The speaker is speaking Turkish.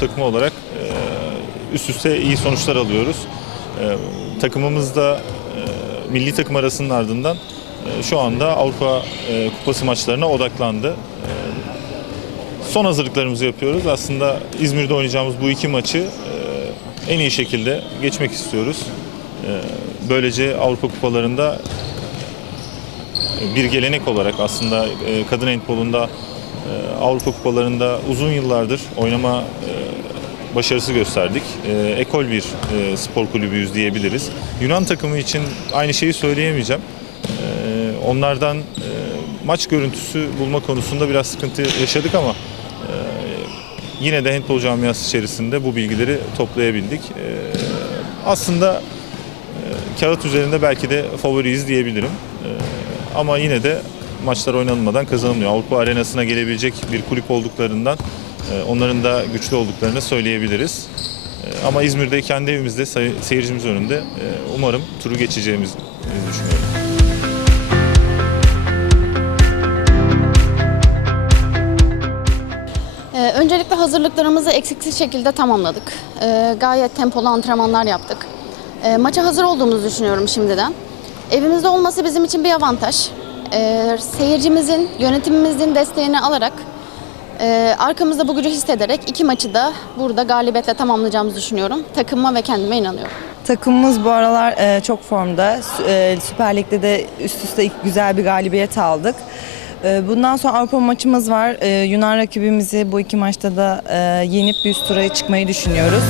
takımı olarak e, üst üste iyi sonuçlar alıyoruz. E, Takımımız da e, milli takım arasının ardından şu anda Avrupa Kupası maçlarına odaklandı. Son hazırlıklarımızı yapıyoruz. Aslında İzmir'de oynayacağımız bu iki maçı en iyi şekilde geçmek istiyoruz. Böylece Avrupa Kupalarında bir gelenek olarak aslında kadın handbolunda Avrupa kupalarında uzun yıllardır oynama e, başarısı gösterdik. E, ekol bir e, spor kulübüyüz diyebiliriz. Yunan takımı için aynı şeyi söyleyemeyeceğim. E, onlardan e, maç görüntüsü bulma konusunda biraz sıkıntı yaşadık ama e, yine de handbol camiası içerisinde bu bilgileri toplayabildik. Aslında e, kağıt üzerinde belki de favoriyiz diyebilirim. Ama yine de maçlar oynanmadan kazanılmıyor. Avrupa arenasına gelebilecek bir kulüp olduklarından e, onların da güçlü olduklarını söyleyebiliriz. E, Ama İzmir'de kendi evimizde seyircimiz önünde e, umarım turu geçeceğimizi düşünüyorum. Öncelikle hazırlıklarımızı eksiksiz şekilde tamamladık. Gayet tempolu antrenmanlar yaptık. Maça hazır olduğumuzu düşünüyorum şimdiden. Evimizde olması bizim için bir avantaj. Ee, seyircimizin, yönetimimizin desteğini alarak, e, arkamızda bu gücü hissederek iki maçı da burada galibiyetle tamamlayacağımızı düşünüyorum. Takımıma ve kendime inanıyorum. Takımımız bu aralar e, çok formda. E, Süper Lig'de de üst üste güzel bir galibiyet aldık. E, bundan sonra Avrupa maçımız var. E, Yunan rakibimizi bu iki maçta da e, yenip bir üst tura çıkmayı düşünüyoruz.